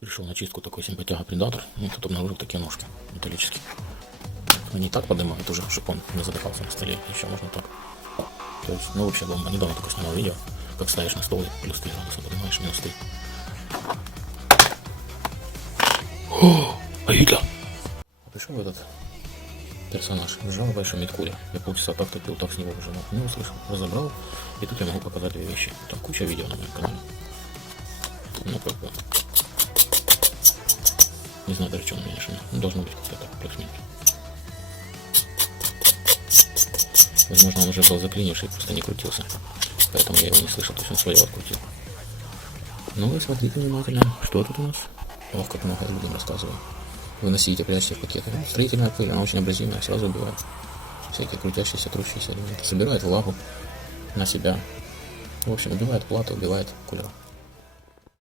Пришел на чистку такой симпатяга предатор, и тут обнаружил такие ножки металлические. Они так поднимают уже, чтобы он не задыхался на столе, еще можно так. То есть, ну вообще бомба. Недавно только снимал видео, как ставишь на стол и плюс 3 градуса поднимаешь, минус 3. О, Аида! Пришел этот персонаж с жалобой Шамиткуля. Я полчаса так топил, так с него выжимал. Не услышал, разобрал, и тут я могу показать две вещи. Там куча видео на моем канале. Ну как бы. Не знаю даже, что он меня шумит. Ну, должно быть как-то так, плюс-минус. Возможно, он уже был заклинивший, просто не крутился. Поэтому я его не слышал, то есть он свое открутил. Ну вы смотрите внимательно, что тут у нас. Ох, как много я людям рассказываю. Выносите, прячьте в пакеты. Строительная пыль, она очень абразивная, сразу убивает. Всякие крутящиеся, трущиеся элементы. Собирает влагу на себя. В общем, убивает плату, убивает кулер.